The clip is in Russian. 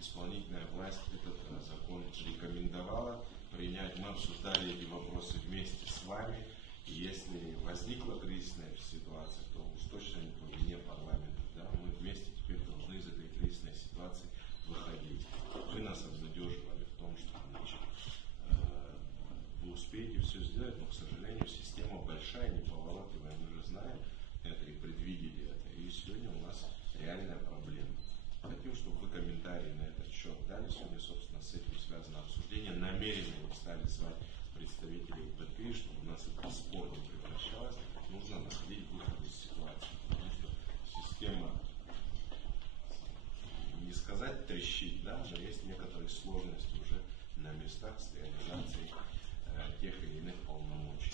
исполнительная власть этот закон рекомендовала принять. Мы обсуждали эти вопросы вместе с вами. И если возникла кризисная ситуация, то уж точно не по вине парламента. Да? Мы вместе теперь должны из этой кризисной ситуации выходить. Вы нас обнадеживали в том, что вы успеете все сделать, но, к сожалению, система большая, неповоротливая, мы же знаем это и предвидели это. И сегодня у нас реальная проблема. Хотим, чтобы вы комментарии на этот счет дали. Сегодня, собственно, с этим связано обсуждение. Намеренно мы стали звать представителей БТИ, чтобы у нас это в спор не превращалось. Нужно находить выход из ситуации. Потому что система, не сказать трещит, да, но есть некоторые сложности уже на местах с реализацией тех или иных полномочий.